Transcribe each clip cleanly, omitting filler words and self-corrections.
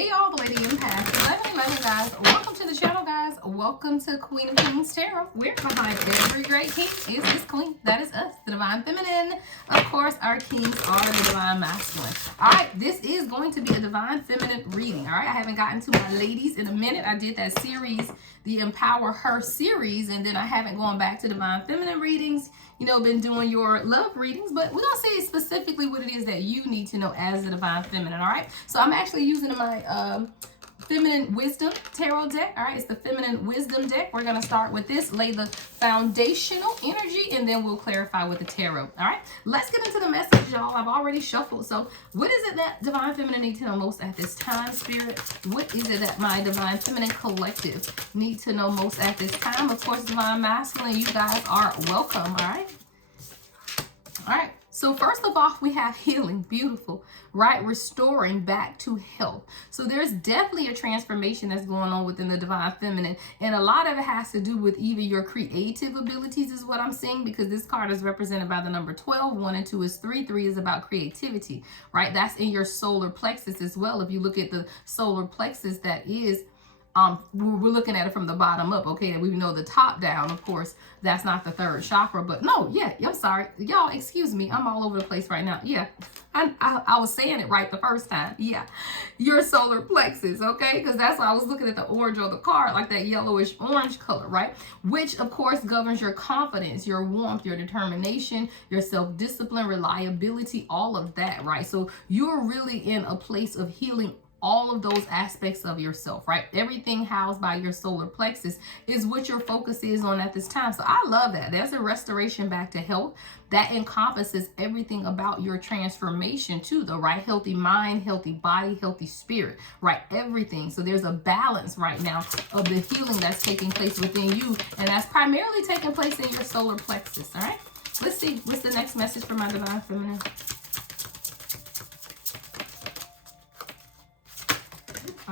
Hey all the way to Empath 1111 guys. Welcome to the channel, guys. Welcome to Queen of Kings Tarot. We're behind every great king is this queen. That is us, the divine feminine. Of course, our kings are the divine masculine. All right, this is going to be a divine feminine reading. All right, I haven't gotten to my ladies in a minute. I did that series, the Empower Her series, and then I haven't gone back to divine feminine readings. You know, been doing your love readings, but we're gonna see specifically what it is that you need to know as the divine feminine. All right, so I'm actually using my feminine wisdom tarot deck. All right, it's the feminine wisdom deck. We're gonna start with this, lay the foundational energy, and then we'll clarify with the tarot. All right, let's get into the message, y'all. I've already shuffled. So what is it that divine feminine need to know most at this time, spirit? What is it that my divine feminine collective need to know most at this time? Of course, divine masculine, you guys are welcome. All right. All right, so first of all, we have healing, beautiful, right? Restoring back to health. So there's definitely a transformation that's going on within the divine feminine. And a lot of it has to do with either your creative abilities is what I'm seeing, because this card is represented by the number 12. 1 and 2 is 3. 3 is about creativity, right? That's in your solar plexus as well. If you look at the solar plexus, that is we're looking at it from the bottom up, okay? And we know the top down, of course, that's not the third chakra, but no, yeah, I'm sorry. Y'all, excuse me. I'm all over the place right now. Yeah, I was saying it right the first time. Yeah, your solar plexus, okay? Because that's why I was looking at the orange on the card, like that yellowish orange color, right? Which, of course, governs your confidence, your warmth, your determination, your self-discipline, reliability, all of that, right? So you're really in a place of healing all of those aspects of yourself, right? Everything housed by your solar plexus is what your focus is on at this time. So I love that. There's a restoration back to health that encompasses everything about your transformation too, though, right? Healthy mind, healthy body, healthy spirit, right? Everything. So there's a balance right now of the healing that's taking place within you, and that's primarily taking place in your solar plexus, all right? Let's see, what's the next message for my divine feminine?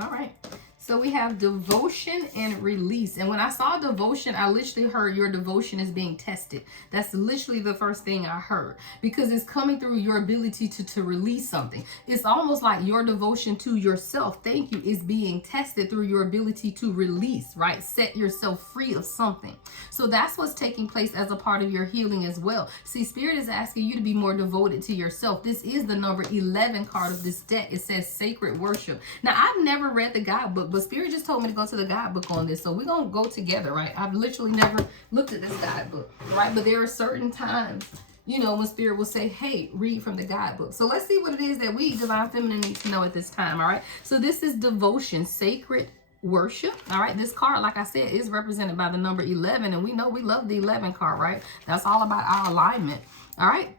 All right, so we have devotion and release. And when I saw devotion, I literally heard your devotion is being tested. That's literally the first thing I heard, because it's coming through your ability to release something. It's almost like your devotion to yourself, thank you, is being tested through your ability to release, right? Set yourself free of something. So that's what's taking place as a part of your healing as well. See, Spirit is asking you to be more devoted to yourself. This is the number 11 card of this deck. It says sacred worship. Now, I've never read the guidebook, but Spirit just told me to go to the guidebook on this. So we're going to go together, right? I've literally never looked at this guidebook, right? But there are certain times, you know, when Spirit will say, hey, read from the guidebook. So let's see what it is that we, divine feminine, need to know at this time, all right? So this is devotion, sacred worship. All right, this card, like I said, is represented by the number 11, and we know we love the 11 card, right? That's all about our alignment. All right,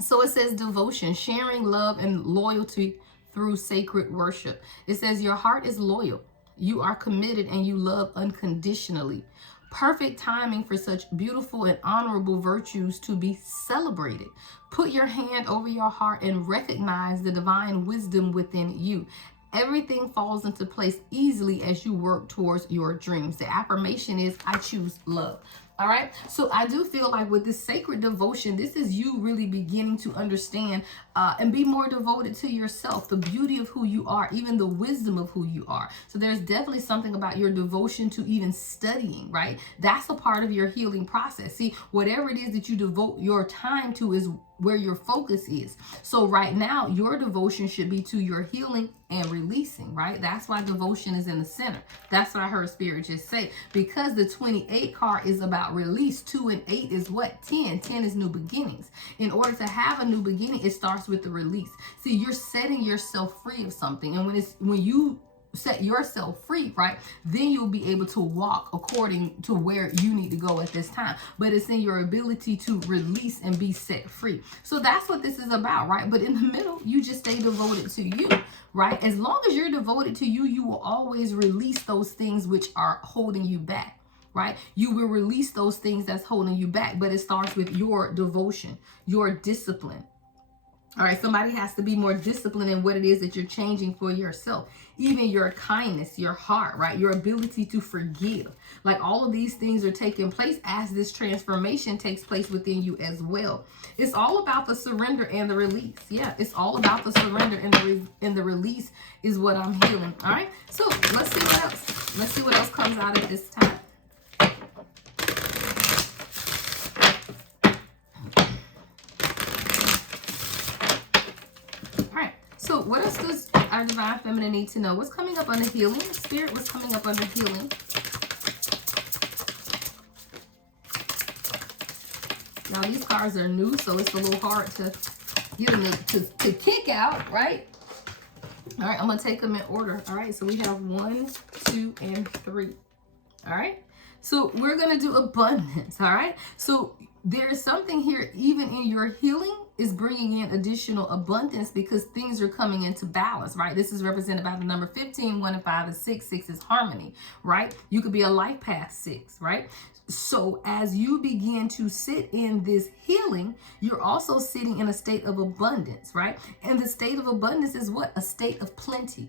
so it says devotion, sharing love and loyalty through sacred worship. It says your heart is loyal, you are committed, and you love unconditionally. Perfect timing for such beautiful and honorable virtues to be celebrated. Put your hand over your heart and recognize the divine wisdom within you. Everything falls into place easily as you work towards your dreams. The affirmation is, I choose love. All right. So I do feel like with this sacred devotion, this is you really beginning to understand and be more devoted to yourself, the beauty of who you are, even the wisdom of who you are. So there's definitely something about your devotion to even studying, right? That's a part of your healing process. See, whatever it is that you devote your time to is where your focus is. So right now, your devotion should be to your healing and releasing, right? That's why devotion is in the center. That's what I heard Spirit just say, because the 28 card is about release. 2 and 8 is what? 10. 10 is new beginnings. In order to have a new beginning, it starts with the release. See, you're setting yourself free of something. And when you set yourself free, right, then you'll be able to walk according to where you need to go at this time. But it's in your ability to release and be set free. So that's what this is about, right? But in the middle, you just stay devoted to you, right? As long as you're devoted to you, you will always release those things which are holding you back, right? You will release those things that's holding you back, but it starts with your devotion, your discipline. All right, somebody has to be more disciplined in what it is that you're changing for yourself. Even your kindness, your heart, right? Your ability to forgive. Like all of these things are taking place as this transformation takes place within you as well. It's all about the surrender and the release. Yeah, it's all about the surrender and the release is what I'm healing. All right, so let's see what else. Let's see what else comes out of this time. So what else does our divine feminine need to know? What's coming up under healing? Spirit, what's coming up under healing? Now these cards are new, so it's a little hard to get them to kick out, right? All right, I'm going to take them in order. All right, so we have 1, 2, and 3. All right, so we're going to do abundance. All right, so there is something here, even in your healing, is bringing in additional abundance because things are coming into balance, right? This is represented by the number 15, 1 and 5 and 6. 6 is harmony, right? You could be a life path 6, right? So as you begin to sit in this healing, you're also sitting in a state of abundance, right? And the state of abundance is what? A state of plenty.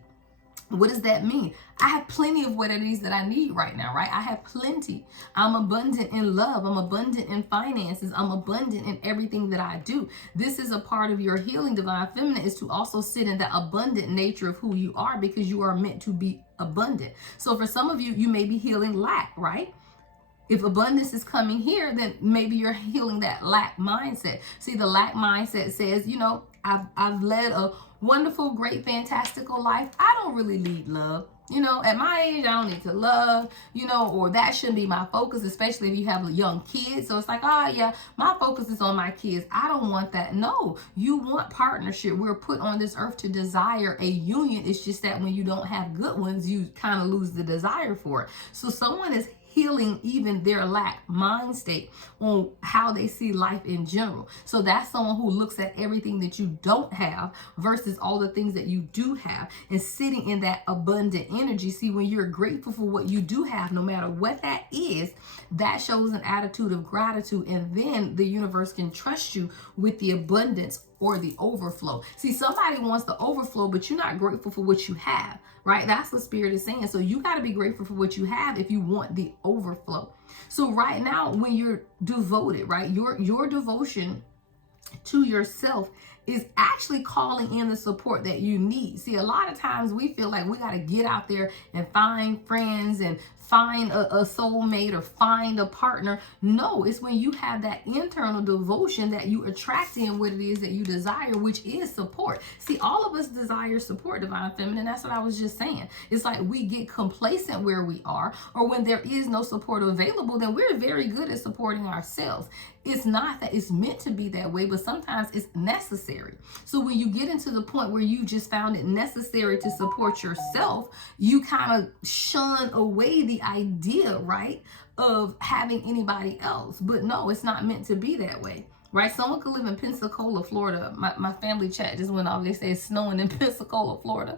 What does that mean? I have plenty of what it is that I need right now, right? I have plenty. I'm abundant in love. I'm abundant in finances. I'm abundant in everything that I do. This is a part of your healing, divine feminine, is to also sit in the abundant nature of who you are because you are meant to be abundant. So for some of you, you may be healing lack, right? If abundance is coming here, then maybe you're healing that lack mindset. See, the lack mindset says, you know, I've led a wonderful, great, fantastical life. I don't really need love. You know, at my age, I don't need to love, you know, or that shouldn't be my focus, especially if you have a young kid. So it's like, oh, yeah, my focus is on my kids. I don't want that. No, you want partnership. We're put on this earth to desire a union. It's just that when you don't have good ones, you kind of lose the desire for it. So someone is healing even their lack mind state on how they see life in general. So that's someone who looks at everything that you don't have versus all the things that you do have and sitting in that abundant energy. See, when you're grateful for what you do have, no matter what that is, that shows an attitude of gratitude, and then the universe can trust you with the abundance or the overflow. See, somebody wants the overflow, but you're not grateful for what you have, right? That's what Spirit is saying. So you got to be grateful for what you have if you want the overflow. So right now, when you're devoted, right, your devotion to yourself is actually calling in the support that you need. See, a lot of times we feel like we got to get out there and find friends and find a soulmate or find a partner. No, it's when you have that internal devotion that you attract in what it is that you desire, which is support. See, all of us desire support, divine feminine. That's what I was just saying. It's like we get complacent where we are, or when there is no support available, then we're very good at supporting ourselves. It's not that it's meant to be that way, but sometimes it's necessary. So when you get into the point where you just found it necessary to support yourself, you kind of shun away the idea, right, of having anybody else. But no, it's not meant to be that way, right? Someone could live in Pensacola, Florida. My family chat just went off. They say it's snowing in Pensacola, Florida.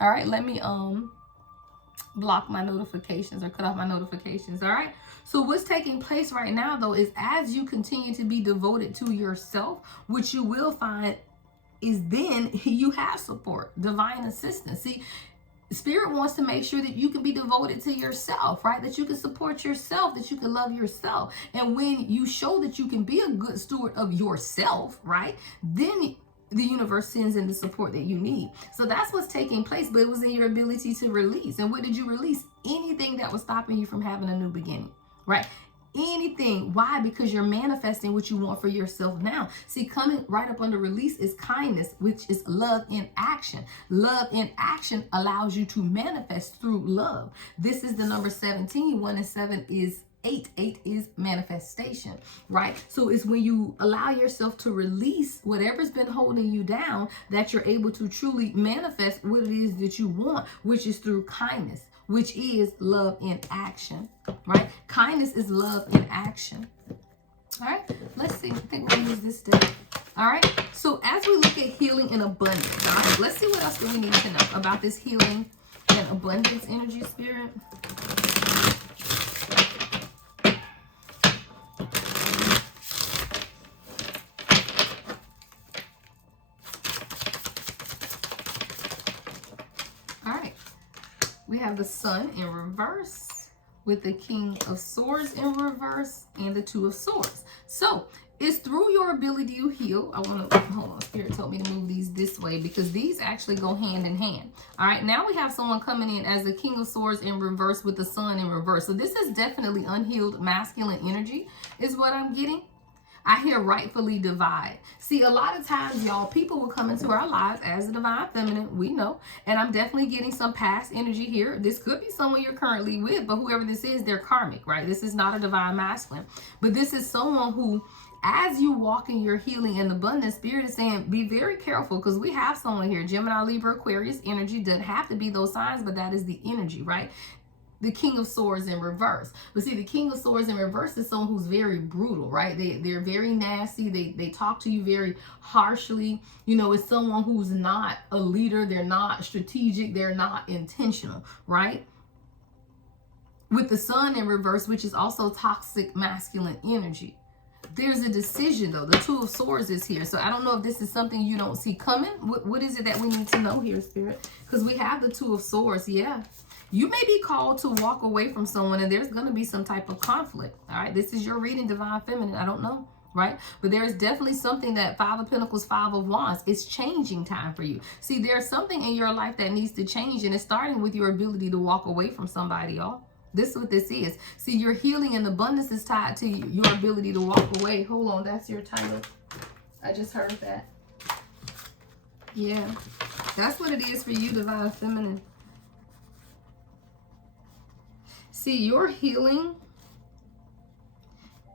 All right, let me block my notifications or cut off my notifications. All right, so what's taking place right now though is as you continue to be devoted to yourself, which you will find is then you have support, divine assistance. See, Spirit wants to make sure that you can be devoted to yourself, right? That you can support yourself, that you can love yourself. And when you show that you can be a good steward of yourself, right, then the universe sends in the support that you need. So that's what's taking place, but it was in your ability to release. And what did you release? Anything that was stopping you from having a new beginning, right? Anything. Why? Because you're manifesting what you want for yourself now. See, coming right up under release is kindness, which is love in action. Love in action allows you to manifest through love. This is the number 17. 1 and 7 is 8. 8 is manifestation, right? So it's when you allow yourself to release whatever's been holding you down that you're able to truly manifest what it is that you want, which is through kindness, which is love in action, right? Kindness is love in action. All right, let's see. I think we're gonna use this today. All right, so as we look at healing and abundance, all right, let's see what else do we need to know about this healing and abundance energy, Spirit. We have the Sun in reverse with the King of Swords in reverse and the Two of Swords. So it's through your ability to heal. I want to, hold on, Spirit told me to move these this way because these actually go hand in hand. All right, now we have someone coming in as the King of Swords in reverse with the Sun in reverse. So this is definitely unhealed masculine energy is what I'm getting. I hear rightfully divide. See, a lot of times, y'all, people will come into our lives as a divine feminine. We know. And I'm definitely getting some past energy here. This could be someone you're currently with, but whoever this is, they're karmic, right? This is not a divine masculine. But this is someone who, as you walk in your healing and abundance, Spirit is saying, be very careful, because we have someone here, Gemini, Libra, Aquarius energy. Doesn't have to be those signs, but that is the energy, right? The King of Swords in reverse. But see, the King of Swords in reverse is someone who's very brutal, right? They're very nasty. They talk to you very harshly. You know, it's someone who's not a leader. They're not strategic. They're not intentional, right? With the Sun in reverse, which is also toxic masculine energy. There's a decision, though. The Two of Swords is here. So I don't know if this is something you don't see coming. What is it that we need to know here, Spirit? Because we have the Two of Swords, yeah. You may be called to walk away from someone, and there's going to be some type of conflict. All right, this is your reading, Divine Feminine. I don't know, right? But there is definitely something that Five of Pentacles, Five of Wands, it's changing time for you. See, there's something in your life that needs to change, and it's starting with your ability to walk away from somebody, y'all. This is what this is. See, your healing and abundance is tied to your ability to walk away. Hold on, that's your title. I just heard that. Yeah, that's what it is for you, Divine Feminine. See, your healing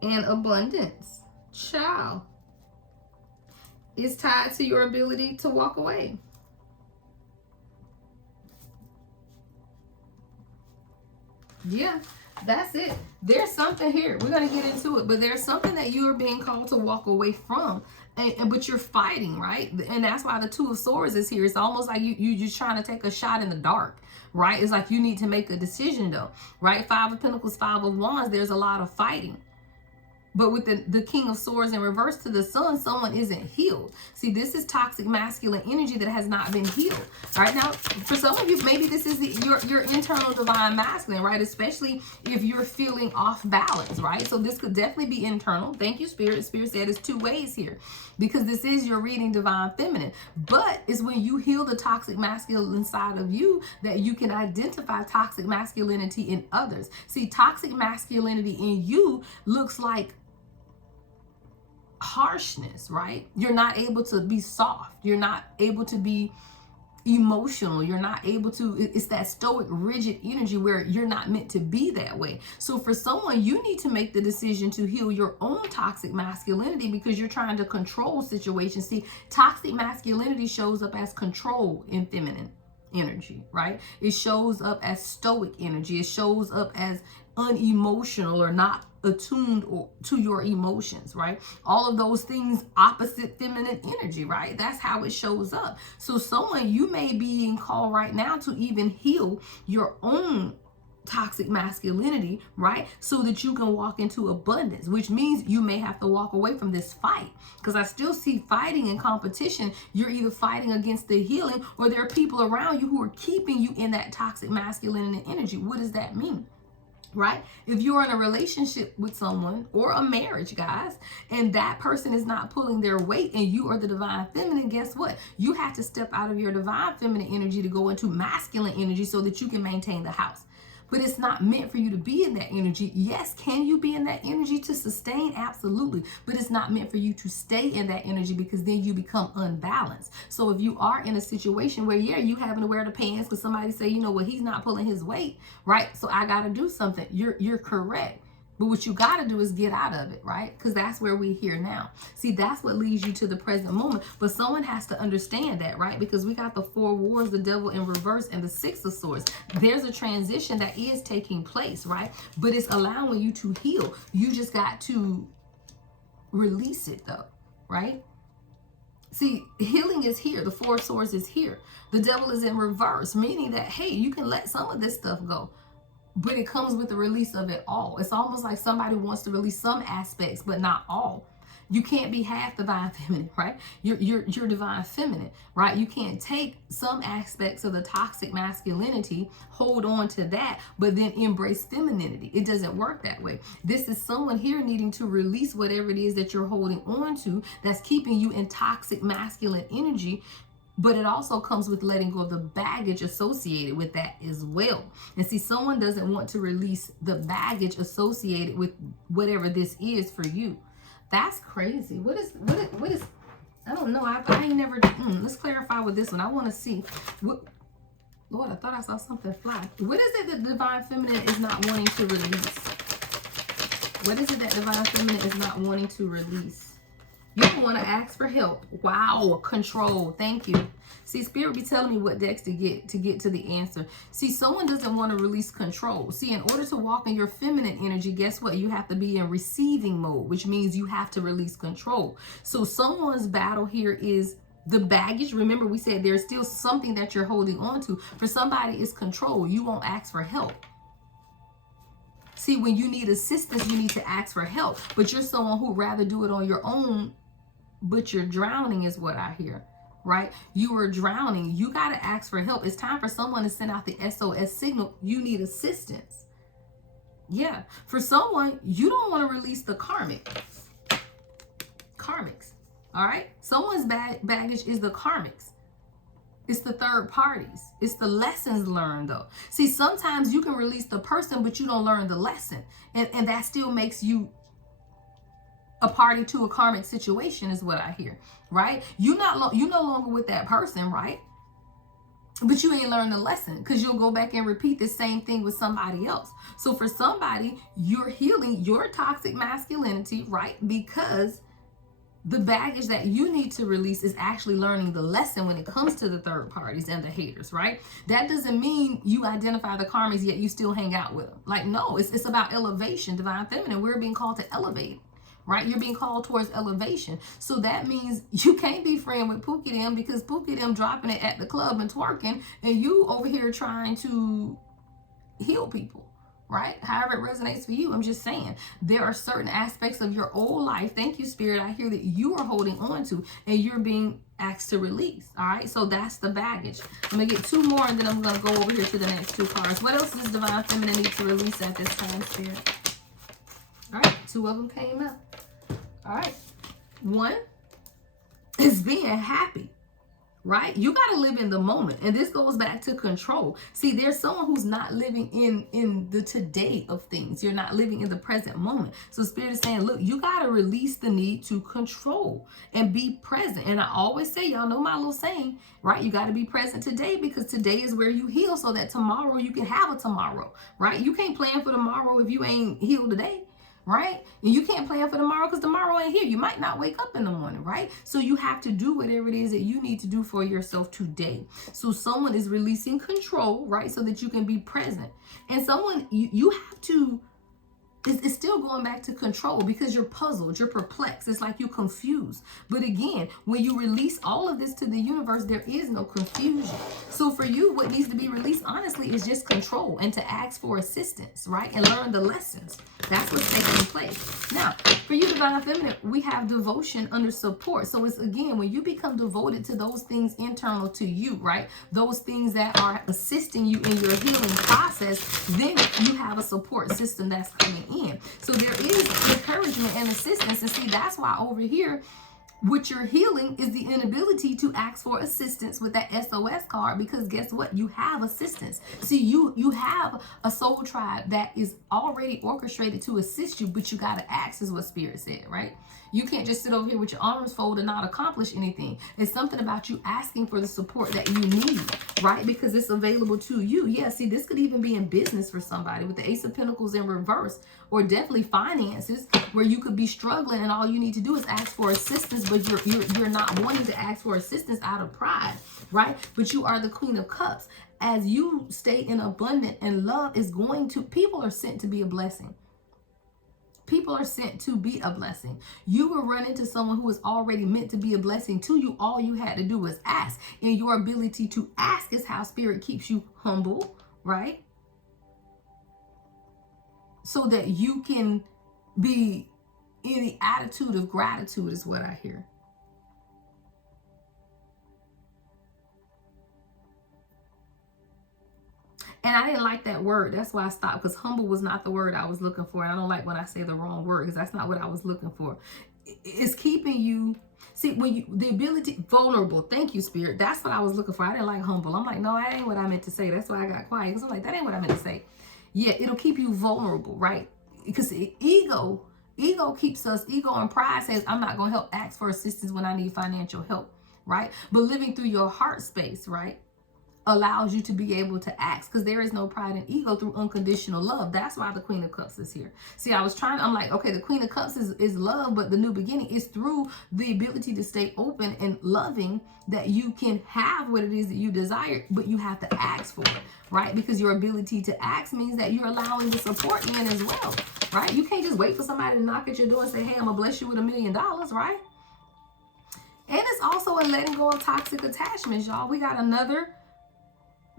and abundance, child, is tied to your ability to walk away. Yeah, that's it. There's something here. We're going to get into it, but there's something that you are being called to walk away from. But you're fighting, right? And that's why the Two of Swords is here. It's almost like you just trying to take a shot in the dark, right? It's like you need to make a decision, though, right? Five of Pentacles, Five of Wands, there's a lot of fighting. But with the King of Swords in reverse to the Sun, someone isn't healed. See, this is toxic masculine energy that has not been healed. All right, now, for some of you, maybe this is your internal divine masculine, right? Especially if you're feeling off balance, right? So this could definitely be internal. Thank you, Spirit. Spirit said it's two ways here, because this is your reading divine feminine. But it's when you heal the toxic masculine inside of you that you can identify toxic masculinity in others. See, toxic masculinity in you looks like harshness, right? You're not able to be soft. You're not able to be emotional. You're not able to, it's that stoic, rigid energy where you're not meant to be that way. So for someone, you need to make the decision to heal your own toxic masculinity, because you're trying to control situations. See, toxic masculinity shows up as control in feminine energy, right? It shows up as stoic energy. It shows up as unemotional or not attuned to your emotions, right? All of those things opposite feminine energy, right? That's how it shows up. So someone, you may be in call right now to even heal your own toxic masculinity, right? So that you can walk into abundance, which means you may have to walk away from this fight, because I still see fighting and competition. You're either fighting against the healing, or there are people around you who are keeping you in that toxic masculine energy. What does that mean? Right? If you're in a relationship with someone, or a marriage, guys, and that person is not pulling their weight and you are the divine feminine, guess what? You have to step out of your divine feminine energy to go into masculine energy so that you can maintain the house. But it's not meant for you to be in that energy. Yes, can you be in that energy to sustain? Absolutely. But it's not meant for you to stay in that energy, because then you become unbalanced. So if you are in a situation where, yeah, you having to wear the pants because somebody say, you know what, he's not pulling his weight, right? So I got to do something. You're correct. But what you got to do is get out of it, right? Because that's where we're here now. See, that's what leads you to the present moment. But someone has to understand that, right? Because we got the Four of Wands, the Devil in reverse, and the Six of Swords. There's a transition that is taking place, right? But it's allowing you to heal. You just got to release it, though, right? See, healing is here. The Four of Swords is here. The Devil is in reverse, meaning that, hey, you can let some of this stuff go. But it comes with the release of it all. It's almost like somebody wants to release some aspects, but not all. You can't be half divine feminine, right? You're divine feminine, right? You can't take some aspects of the toxic masculinity, hold on to that, but then embrace femininity. It doesn't work that way. This is someone here needing to release whatever it is that you're holding on to that's keeping you in toxic masculine energy. But it also comes with letting go of the baggage associated with that as well. And see, someone doesn't want to release the baggage associated with whatever this is for you. That's crazy. What is, I don't know. I ain't never, let's clarify with this one. I want to see. Lord, I thought I saw something fly. What is it that divine feminine is not wanting to release? What is it that divine feminine is not wanting to release? You don't want to ask for help. Wow, control. Thank you. See, Spirit be telling me what decks to get to the answer. See, someone doesn't want to release control. See, in order to walk in your feminine energy, guess what? You have to be in receiving mode, which means you have to release control. So someone's battle here is the baggage. Remember, we said there's still something that you're holding on to. For somebody, it's control. You won't ask for help. See, when you need assistance, you need to ask for help. But you're someone who'd rather do it on your own, but you're drowning is what I hear, right? You are drowning. You got to ask for help. It's time for someone to send out the SOS signal. You need assistance. Yeah. For someone, you don't want to release the karmics. All right? Someone's baggage is the karmics. It's the third parties. It's the lessons learned, though. See, sometimes you can release the person, but you don't learn the lesson. And that still makes you a party to a karmic situation is what I hear, right? You no longer with that person, right? But you ain't learned the lesson because you'll go back and repeat the same thing with somebody else. So for somebody, you're healing your toxic masculinity, right? Because the baggage that you need to release is actually learning the lesson when it comes to the third parties and the haters, right? That doesn't mean you identify the karmics yet you still hang out with them. Like, no, it's about elevation, divine feminine. We're being called to elevate. Right? You're being called towards elevation. So that means you can't be friend with Pookie them because Pookie them dropping it at the club and twerking and you over here trying to heal people, right? However it resonates for you. I'm just saying there are certain aspects of your old life. Thank you, Spirit. I hear that you are holding on to and you're being asked to release. All right. So that's the baggage. I'm going to get two more and then I'm going to go over here to the next two cards. What else does divine feminine need to release at this time, Spirit? All right. Two of them came up. All right. One is being happy, right? You got to live in the moment. And this goes back to control. See, there's someone who's not living in the today of things. You're not living in the present moment. So Spirit is saying, look, you got to release the need to control and be present. And I always say, y'all know my little saying, right? You got to be present today because today is where you heal so that tomorrow you can have a tomorrow, right? You can't plan for tomorrow if you ain't healed today. Right? And you can't plan for tomorrow because tomorrow ain't here. You might not wake up in the morning, right? So you have to do whatever it is that you need to do for yourself today. So someone is releasing control, right? So that you can be present. And someone, you have to, it's still going back to control because you're puzzled, you're perplexed. It's like you're confused. But again, when you release all of this to the universe, there is no confusion. So for you, what needs to be released, honestly, is just control and to ask for assistance, right? And learn the lessons. That's what's taking place. Now, for you, divine feminine, we have devotion under support. So it's, again, when you become devoted to those things internal to you, right? Those things that are assisting you in your healing process, then you have a support system that's coming in. So there is encouragement and assistance. And see, that's why over here, what you're healing is the inability to ask for assistance with that SOS card, because guess what? You have assistance. See, you have a soul tribe that is already orchestrated to assist you, but you got to ask, is what Spirit said, right? You can't just sit over here with your arms folded and not accomplish anything. It's something about you asking for the support that you need, right? Because it's available to you. Yeah, see, this could even be in business for somebody with the Ace of Pentacles in reverse, or definitely finances where you could be struggling and all you need to do is ask for assistance, but you're not wanting to ask for assistance out of pride, right? But you are the Queen of Cups. As you stay in abundance and love is going to, people are sent to be a blessing. People are sent to be a blessing. You will run into someone who is already meant to be a blessing to you. All you had to do was ask. And your ability to ask is how Spirit keeps you humble, right? So that you can be in the attitude of gratitude is what I hear. And I didn't like that word. That's why I stopped, because humble was not the word I was looking for. And I don't like when I say the wrong word, because that's not what I was looking for. It's keeping you, see, when you, the ability, vulnerable. Thank you, Spirit. That's what I was looking for. I didn't like humble. I'm like, no, that ain't what I meant to say. That's why I got quiet, because I'm like, that ain't what I meant to say. Yeah, it'll keep you vulnerable, right? Because ego keeps us, ego and pride says, I'm not going to help ask for assistance when I need financial help, right? But living through your heart space, right, allows you to be able to ask, because there is no pride and ego through unconditional love. That's why the Queen of Cups is here. See, I'm like, okay, the Queen of Cups is love, but the new beginning is through the ability to stay open and loving, that you can have what it is that you desire, but you have to ask for it, right? Because your ability to ask means that you're allowing the support in as well, right? You can't just wait for somebody to knock at your door and say, hey, I'm gonna bless you with $1 million, right? And it's also in letting go of toxic attachments, y'all. We got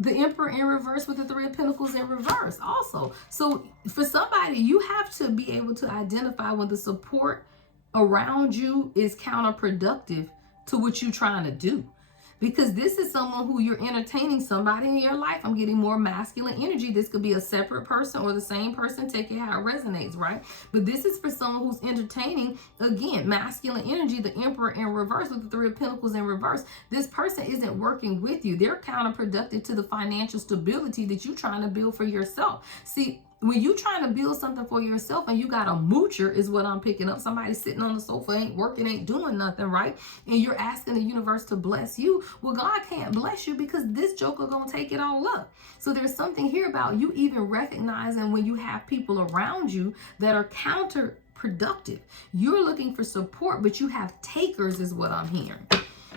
the Emperor in reverse with the Three of Pentacles in reverse also. So for somebody, you have to be able to identify when the support around you is counterproductive to what you're trying to do. Because this is someone who you're entertaining somebody in your life. I'm getting more masculine energy. This could be a separate person or the same person. Take it how it resonates, right? But this is for someone who's entertaining, again, masculine energy, the Emperor in reverse with the Three of Pentacles in reverse. This person isn't working with you. They're counterproductive to the financial stability that you're trying to build for yourself. See, when you're trying to build something for yourself and you got a moocher, is what I'm picking up. Somebody sitting on the sofa, ain't working, ain't doing nothing, right? And you're asking the universe to bless you. Well, God can't bless you because this joker gonna take it all up. So there's something here about you even recognizing when you have people around you that are counterproductive. You're looking for support, but you have takers, is what I'm hearing.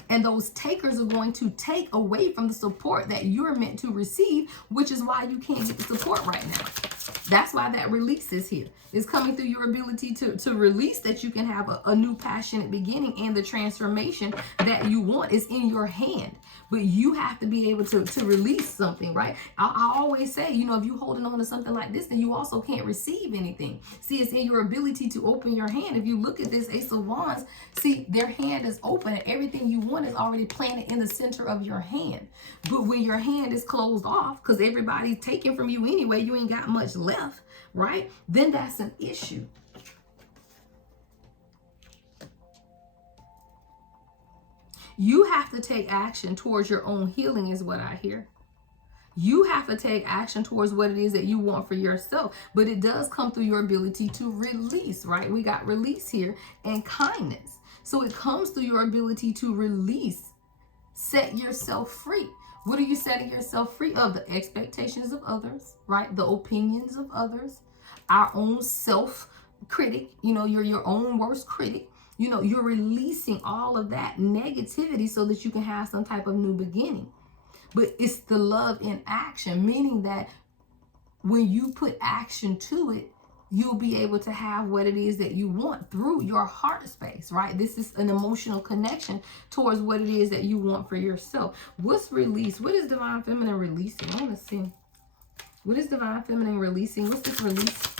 And those takers are going to take away from the support that you're meant to receive, which is why you can't get the support right now. That's why that release is here. It's coming through your ability to release, that you can have a new passionate beginning, and the transformation that you want is in your hand. But you have to be able to release something, right? I always say, you know, if you're holding on to something like this, then you also can't receive anything. See, it's in your ability to open your hand. If you look at this Ace of Wands, see, their hand is open and everything you want is already planted in the center of your hand. But when your hand is closed off, because everybody's taking from you anyway, you ain't got much left, right? Then that's an issue. You have to take action towards your own healing, is what I hear. You have to take action towards what it is that you want for yourself. But it does come through your ability to release, right? We got release here and kindness. So it comes through your ability to release, set yourself free. What are you setting yourself free of? The expectations of others, right? The opinions of others, our own self-critic. You know, you're your own worst critic. You know, you're releasing all of that negativity so that you can have some type of new beginning. But it's the love in action, meaning that when you put action to it, you'll be able to have what it is that you want through your heart space, right? This is an emotional connection towards what it is that you want for yourself. What's release? What is Divine Feminine releasing? I want to see. What is Divine Feminine releasing? What's this release?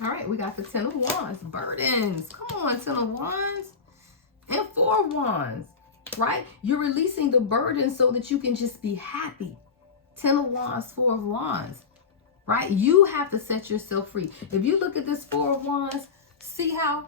All right, we got the Ten of Wands, burdens. Come on, Ten of Wands and Four of Wands, right? You're releasing the burden so that you can just be happy. Ten of Wands, Four of Wands, right? You have to set yourself free. If you look at this Four of Wands, see how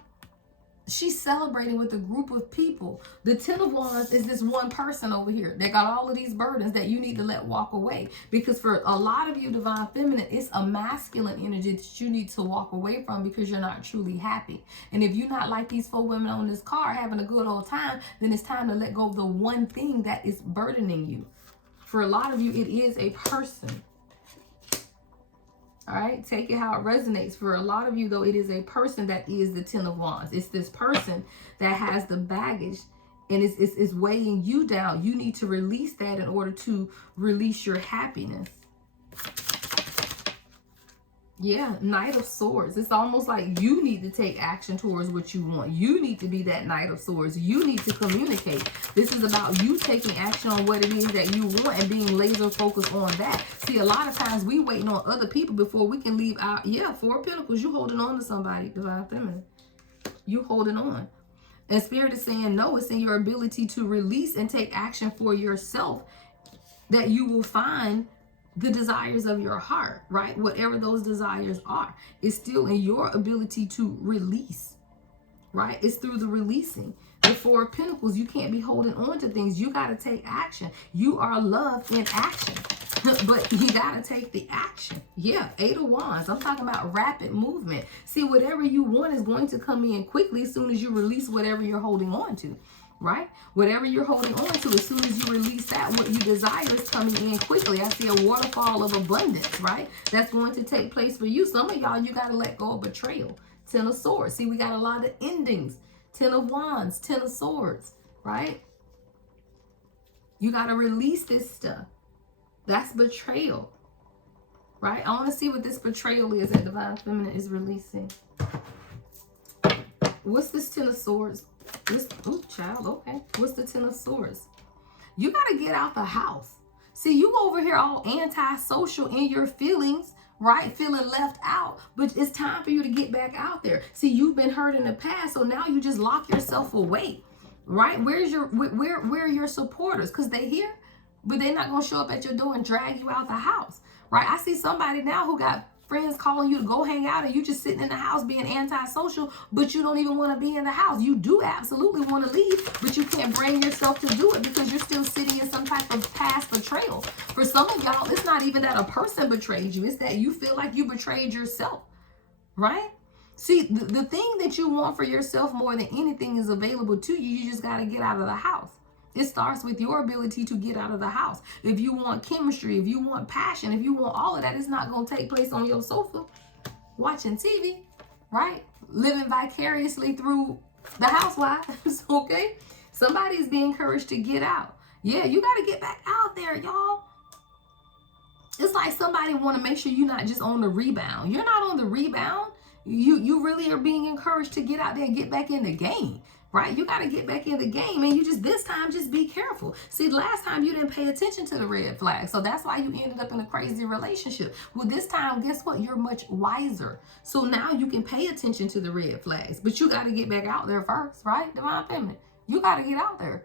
she's celebrating with a group of people. The Ten of Wands is this one person over here that got all of these burdens that you need to let walk away. Because for a lot of you, Divine Feminine, it's a masculine energy that you need to walk away from because you're not truly happy. And if you're not like these 4 women on this car having a good old time, then it's time to let go of the one thing that is burdening you. For a lot of you, it is a person. All right, take it how it resonates. For a lot of you, though, it is a person that is the Ten of Wands. It's this person that has the baggage and it's weighing you down. You need to release that in order to release your happiness. Yeah, Knight of Swords. It's almost like you need to take action towards what you want. You need to be that Knight of Swords. You need to communicate. This is about you taking action on what it is that you want and being laser focused on that. See, a lot of times we waiting on other people before we can leave out. Yeah, Four of Pentacles. You holding on to somebody, Divine Feminine. You holding on. And Spirit is saying no. It's in your ability to release and take action for yourself that you will find the desires of your heart, right? Whatever those desires are, it's still in your ability to release, right? It's through the releasing. The Four of Pentacles, you can't be holding on to things. You got to take action. You are love in action, but you got to take the action. Yeah, Eight of Wands. I'm talking about rapid movement. See, whatever you want is going to come in quickly as soon as you release whatever you're holding on to. Right? Whatever you're holding on to, as soon as you release that, what you desire is coming in quickly. I see a waterfall of abundance, right? That's going to take place for you. Some of y'all, you got to let go of betrayal. Ten of Swords. See, we got a lot of endings. Ten of Wands, Ten of Swords, right? You got to release this stuff. That's betrayal, right? I want to see what this betrayal is that Divine Feminine is releasing. What's this Ten of Swords? Oh, child, okay. What's the Ten of Swords? You got to get out the house. See, you over here all anti-social in your feelings, right? Feeling left out. But it's time for you to get back out there. See, you've been hurt in the past, so now you just lock yourself away, right? Where are your supporters? Because they here, but they're not going to show up at your door and drag you out the house, right? I see somebody now who got friends calling you to go hang out and you just sitting in the house being antisocial, but you don't even want to be in the house. You do absolutely want to leave, but you can't bring yourself to do it because you're still sitting in some type of past betrayal. For some of y'all, it's not even that a person betrayed you. It's that you feel like you betrayed yourself, right? See, the thing that you want for yourself more than anything is available to you. You just got to get out of the house. It starts with your ability to get out of the house. If you want chemistry, if you want passion, if you want all of that, it's not going to take place on your sofa watching TV, right? Living vicariously through the housewives, okay? Somebody's being encouraged to get out. Yeah, you got to get back out there, y'all. It's like somebody want to make sure you're not just on the rebound. You're not on the rebound. You really are being encouraged to get out there and get back in the game. Right? You got to get back in the game, and you just, this time, just be careful. See, last time you didn't pay attention to the red flag, so that's why you ended up in a crazy relationship. Well, this time, guess what? You're much wiser. So now you can pay attention to the red flags, but you got to get back out there first, right? Divine Feminine, you got to get out there.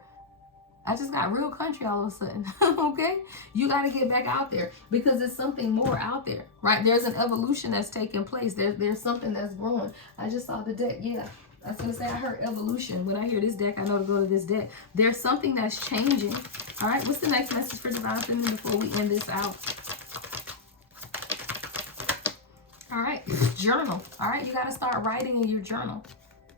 I just got real country all of a sudden, okay? You got to get back out there because there's something more out there, right? There's an evolution that's taking place. There's something that's growing. I just saw the deck, yeah. I was going to say, I heard evolution. When I hear this deck, I know to go to this deck. There's something that's changing. All right, what's the next message for Divine Feminine before we end this out? All right, journal. All right, you got to start writing in your journal.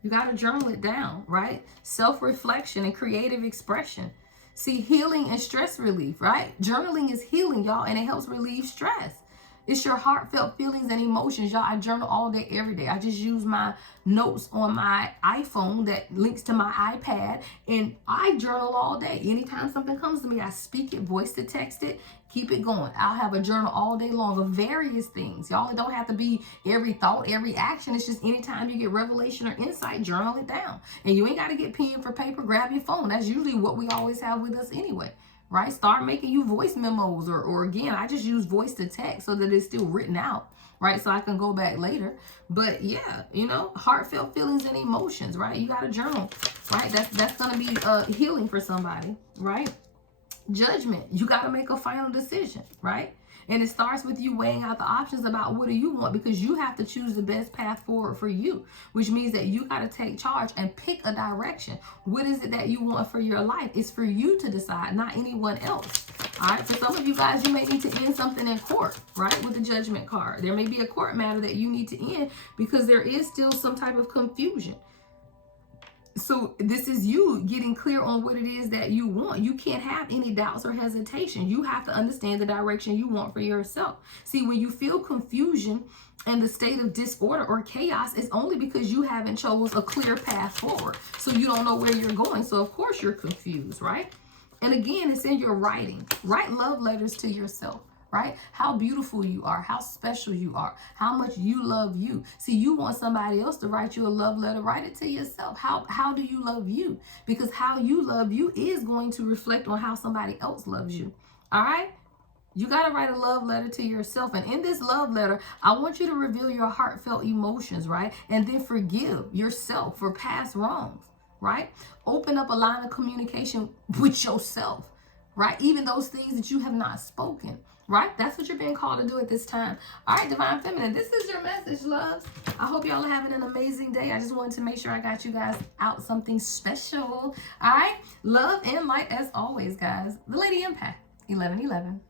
You got to journal it down, right? Self-reflection and creative expression. See, healing and stress relief, right? Journaling is healing, y'all, and it helps relieve stress. It's your heartfelt feelings and emotions. Y'all, I journal all day, every day. I just use my notes on my iPhone that links to my iPad, and I journal all day. Anytime something comes to me, I speak it, voice to text it, keep it going. I'll have a journal all day long of various things. Y'all, it don't have to be every thought, every action. It's just anytime you get revelation or insight, journal it down. And you ain't got to get pen for paper. Grab your phone. That's usually what we always have with us anyway. Right? Start making you voice memos or again, I just use voice to text so that it's still written out, right? So I can go back later. But yeah, you know, heartfelt feelings and emotions, right? You got to journal, right? That's going to be healing for somebody, right? Judgment. You got to make a final decision, right? And it starts with you weighing out the options about what do you want, because you have to choose the best path forward for you, which means that you got to take charge and pick a direction. What is it that you want for your life? It's for you to decide, not anyone else. All right. For some of you guys, you may need to end something in court, right? With the Judgment card. There may be a court matter that you need to end because there is still some type of confusion. So this is you getting clear on what it is that you want. You can't have any doubts or hesitation. You have to understand the direction you want for yourself. See, when you feel confusion and the state of disorder or chaos, it's only because you haven't chose a clear path forward. So you don't know where you're going. So of course you're confused, right? And again, it's in your writing. Write love letters to yourself. right? How beautiful you are, how special you are, how much you love you. See, you want somebody else to write you a love letter, write it to yourself. How do you love you? Because how you love you is going to reflect on how somebody else loves you. All right? You got to write a love letter to yourself. And in this love letter, I want you to reveal your heartfelt emotions, right? And then forgive yourself for past wrongs, right? Open up a line of communication with yourself, right? Even those things that you have not spoken, right? That's what you're being called to do at this time. All right, Divine Feminine, this is your message, loves. I hope y'all are having an amazing day. I just wanted to make sure I got you guys out something special. All right, love and light as always, guys. The Lady Empath, 1111.